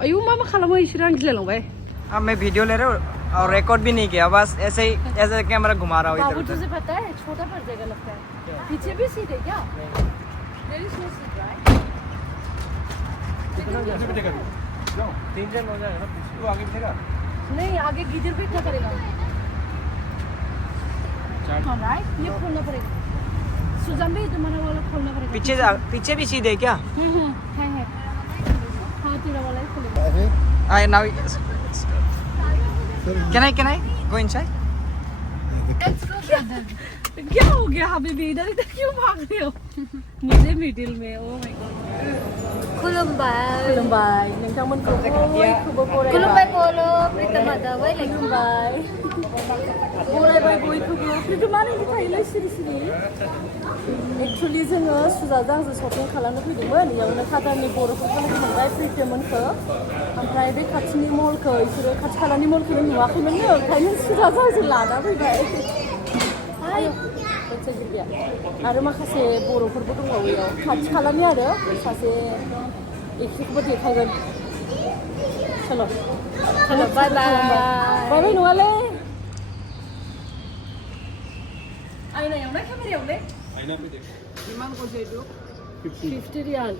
अयो मा खालामो इसोर आं गिलायलांबाय अब मैं वीडियो ले रहा हूँ और रिकॉर्ड भी नहीं किया बस ऐसे ही ऐसे कैमरा घुमा रहा हूँ इधर बाबू उधर तुझे पता है छोटा पड़ जाएगा लगता है पीछे भी सीट है क्या there is no seat right तीन जन हो जाएगा ना वो आगे बैठेगा नहीं आगे गिदर बैठना पड़ेगा राइट ये खोलना पड़ेगा सुजान भी तुम्हारा वाला खोलना पड़ेगा पीछे भी सीधे क्या है हाँ तेरा वाला ही खोलेगा I now can I go inside? क्या हो गया हबीबी इधर इधर क्यों भाग रहे हो मुझे मिडिल में ओ माय गॉड खुलुमबाय नोंथांमोनखौ बयखौबो खुलुमबाय पलो प्रितमादा बै खुलुमबाय बरायबाय बयखौबो प्रितमा नोंदि थायोलै सिरि सिरि एक्चुअली जोङो सुजाजों आंजों शपिं खालामनो फैदोंमोन इयावनो काटारनि बर'फोरखौ लोगो मोनबाय प्रितमोनखौ ओमफ्राय बे खाथिनि मलखौ बिसोरो खाथि खालानि मलखौनो नुवाखैमोननो ओंखायनो सुजाजों आंजों लाना फैबाय आरो माखासे बर'फोरबो दंबावो इयाव खाथि खालानि आरो सासे एक्ट्रिसखौबो देखायगोन चलो बाय बाय बाय नङालै आयनायाव ना केमेरायावलै आईना पे देख इमान को दे दो 50 रियाल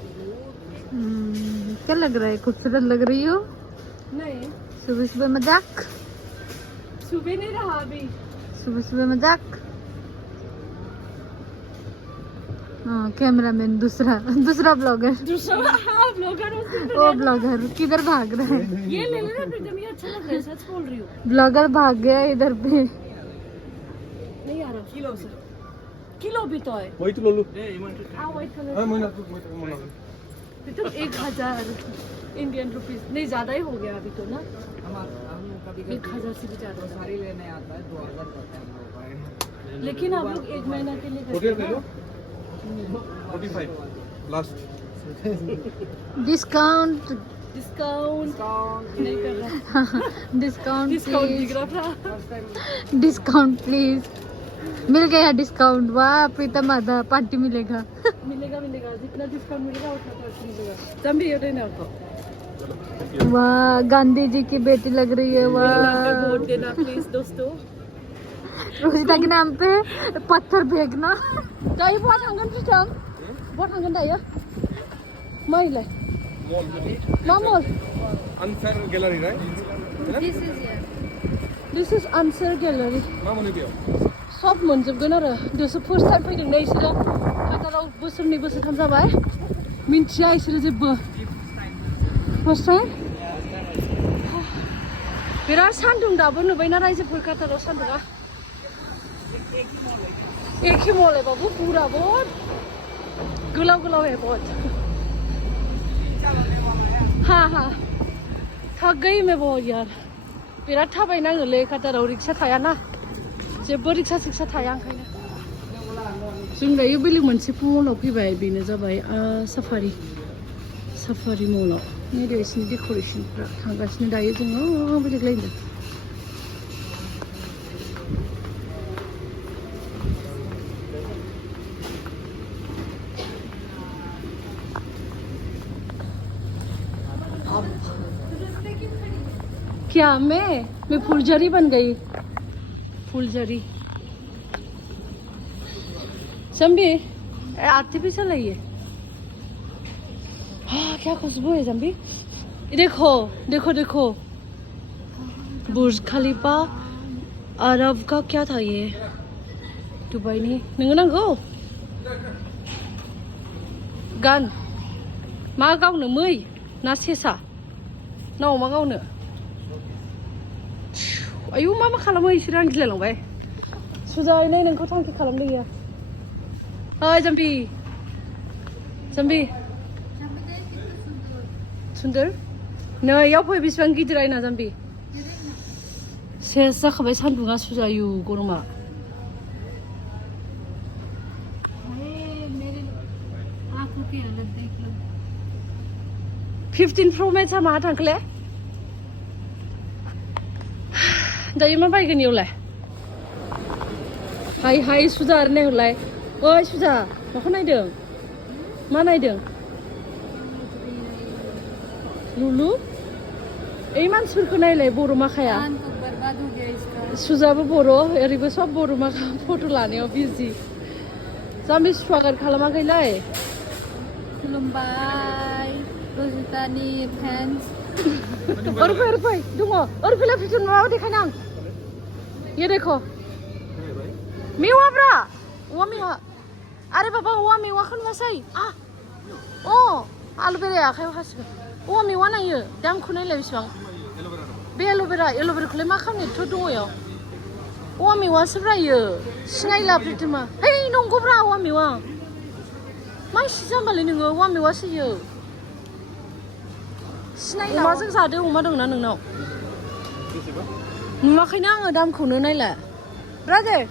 क्या लग रहा है खूबसूरत लग रही हो नहीं सुबह सुबह मजाक सुबह नहीं रहा अभी सुबह सुबह मजाक हाँ कैमरामैन दूसरा ब्लॉगर ब्लॉगर वो ब्लॉगर किधर भाग रहा है ये ले लेना प्रीतम ये अच्छा लग रहा है सच बोल रही हूँ ब्लॉगर भाग गया इधर पे नहीं आ रहा किलो भी तो है वही तो लोलू हाँ व्हाइट कलर मैं प्रीतम 1000 इंडियन रुपीज नहीं ज्यादा ही हो गया अभी तो ना 1000 से भी ज्यादा सारी लेने आता है 2000 करते हैं लेकिन आप लोग 1 महीना के लिए टोटल करते ले हैं लो 45 लास्ट डिस्काउंट डिस्काउंट नहीं कर रहा डिस्काउंट डिस्काउंट दिख रहा था डिस्काउंट प्लीज मिल गया डिस्काउंट वाह प्रीतम आधा पार्टी मिलेगा मिलेगा जितना डिस्काउंट मिलेगा उतना पार्टी मिलेगा तब भी ये ना आपको वाह गांधी जी की बेटी लग रही है वाह वोट देना प्लीज दोस्तों रोजिता के नाम पे पत्थर फेंकना दायो बहा थांगोन प्रीतम बहा थांगोन दायो मा इलाय मा मल unfair gallery right this is आनसार गैलारि मा मोनो बेयाव सब मोनजोबगोन आरो दोसो फार्स्ट टाइम फैदों नै इसोरो काटाराव बोसोरनै बोसोरथाम जाबाय मिन्थिया इसोरो जेबो फार्स्ट टाइम बिराद सान्दुं दाबो नुबायना रायजोफोर काटाराव सान्दुङा एक ही मॉल है बाबू पूरा बहुत गुलाव है बहुत हाँ थक गई मैं बहुत यार बिराद थाबायनाङोलै काटाराव रिक्सा थाया ना जेबो रिक्सा सिक्सा थाया ओंखायनो जों दायो बेलेग मोनसे मलाव फैबाय बेनो जाबाय साफारि मलाव नै बिसिनि डेक'रेसनफ्रा थांगासिनो दायो जोङो बेलेग लाइनजों क्या मैं फुलझड़ी बन गई फुलझड़ी जम्बी आर्टिफिशियल है ये हाँ क्या खुशबू है जम्बी देखो बुर्ज खलीफा अरब का क्या था ये दुबई नहीं नोंनो नांगौ गान मा गावनो मै ना सेसा ना अमा गावनो आयु मा खालामो इसोर आं गिलायलांबाय सुजायनाय नोंखौ थांखि खालामदों इयो ओइ जाम्बि सुन्दर नै इयाव फै बेसेबां गिदिर आयना जाम्बि सेस जाखाबाय सान्दुङा सुजायो गरमा 15 Pro Max मा थांखोले दायो मा बायगोन इयावलाय हाय सुजा आरो नायहरलाय ओइ सुजा माखौ नायदों मा नायदों लुलु ओइ मानसिफोरखौ नायलाय बर' माखाया कान को बर्बाद हो गया इसका सुजाबो बर' ओरैबो सब बर' माखा फट' लानायाव बिजि जाम्बि स्वागत खालामाखैलै खुलुमबाय रजितानि फैंस ओरफै दङ ओरफैला फिथुन माबा देखायनो आं ये देखो मेवा ब्रा औवा मेवा अरे बाबा औवा मेवाखौ नुवासै अ आलु बेराया आखायाव हासिगोन औवा मेवा नायो दामखौ नायलाय बेसेबां बे एल'भेराखौलाय मा खालामनो एथ' दङ याव औवा मेवासो ब्रायो सिनायला प्रितमा है नंगौब्रा औवा मेवा मा इसे जाम्बालै नोङो औवा मेवासो इयो सिनायला अमाजों जादो अमा दंना नोंनाव नुवाखैना आङो दामखौनो Naila brother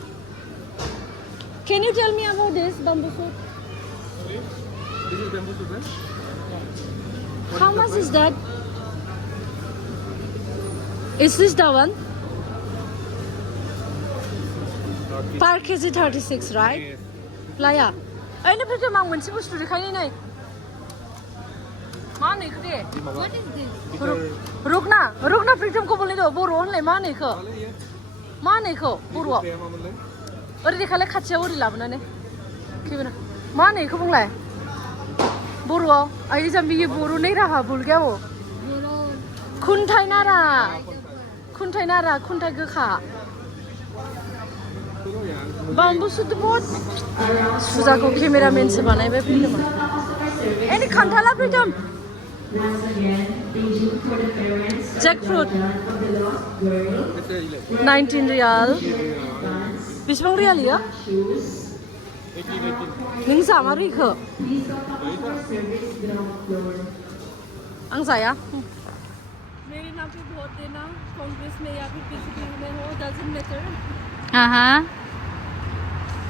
can you tell me about this bamboo shoot This is bamboo shoot, right? how much is that is this the one per kg 36 right Yes. लाया ओइनो प्रितम आं मोनसे बुस्थु देखायनो नै मा होनो इखो दे व्हाट इज दिस रुकना प्रितमखौ बोलनो दो बर' होनलाय मा होनो इखो मा होनो इखौ बर'आव Kaya mama lang. ओरै देखायलाय खाथियाव ओरै लाबोनानै खेबोना मा होनो इखौ बुंलाय बर'आव आइ जाम्बि ये बर' नहीं रहा भूल गया वो खुन्थाइ नारा खुन्थाइ गोखा Pero yan. बाम्बू सुद बहुत सुजाखौ केमेरामेनसो बानायबाय प्रितमा एनि खान्थाला प्रितम जैक फ्रुट Ito 19 रियाल बेसेबां रियाल इयो 18. नों जामारो इखो आं जाया मेरे नाम पे वोट देना कांग्रेस में या फिर बीजेपी में हो डजंट मैटर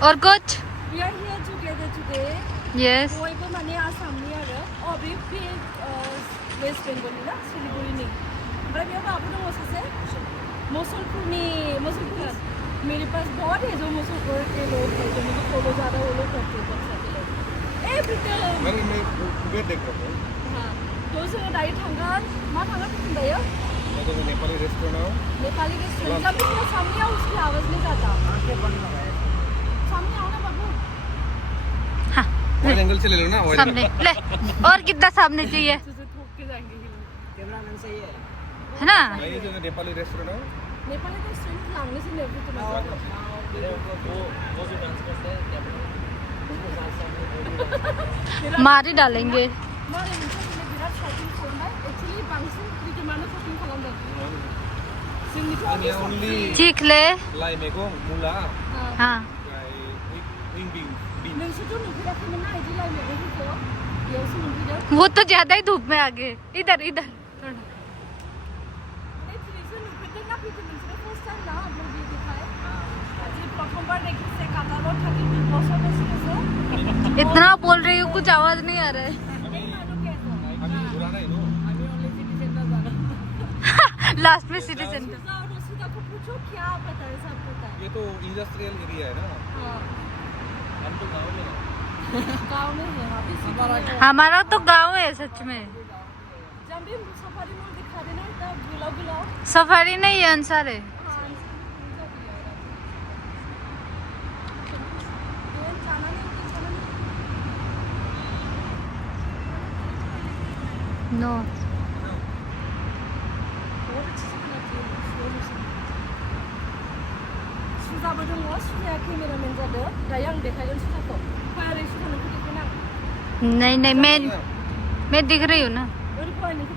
और कुछ we are here together today yes बयबो माने आसामनि आरो बे वेस्ट बेंगलनि ना सिलिगुरिनि ओमफ्राय बेयाव बाबु दङ सासे मुसलपुर मेरे पास बहुत है जो मुसलपुर के लोग हैं जो मुझे फॉलो ज़्यादा वो लोग करते हैं बहुत सारे लोग ए प्रितम मैं उबेर देख रहा हूँ. हाँ तो जोङो दायो थांगोन मा थांगोन प्रितम दायो मैं तो नेपाली रेस्टोरेंट नेपाली रेस्टोरेंट जब भी सामने आओ उसकी आवाज़ नहीं जाता सामने आओ ना बाबू वाइड एंगल से ले लो ना. वाइड सामने ले और कितना सामने चाहिए तुझे ठोक के जाएंगे ये लोग कैमरामैन सही है ना ये जो नेपाली रेस्टोरेंट है. नेपाली रेस्टोरेंट लांगने से लेके तुम्हारा मारी डालेंगे मारे इनसे बिराद शॉपिंग खालामबाय एक्चुअली बांसिन प्रितमानो शॉपिं खालामदों जोंनिथ' Ini only चीख ले lai megong, mula, हाँ wing bean. नोंसोरथ' नुफेराखैमोन ना इदि लाइ मैगंफोरखौ बेयावसो नुफेरदों वो तो ज्यादा ही धूप में आ गए इधर इधर एक्चुअली नुफेरदों ना प्रितम नोंसोरो फार्स्ट टाइम ना ब्लग देखाय आज प्रथमबार देखिसे काताराव थांगोन बिग बॉस बेसिसे इतना बोल रही हूँ कुछ आवाज नहीं आ रहा है Kami Burana itu. लास्ट में सिटी सेंटर रसिदा को पूछो क्या पता है सब पता है ये तो इंडस्ट्रियल एरिया है ना. हम तो गाँव में हैं. गाँव में है अभी हमारा हमारा तो गांव है सच में जब भी सफारी मॉल दिखा देना तब बुलाओ सफारी नहीं है अंसार है नो सुजाबो दङ सुजाया केमेरामेन जादों दायो आं देखायगोन सुजाखौ फैरै सुजानो देखायना नहीं मैं दिख रही हूँ ना ओरै फरायनायखौ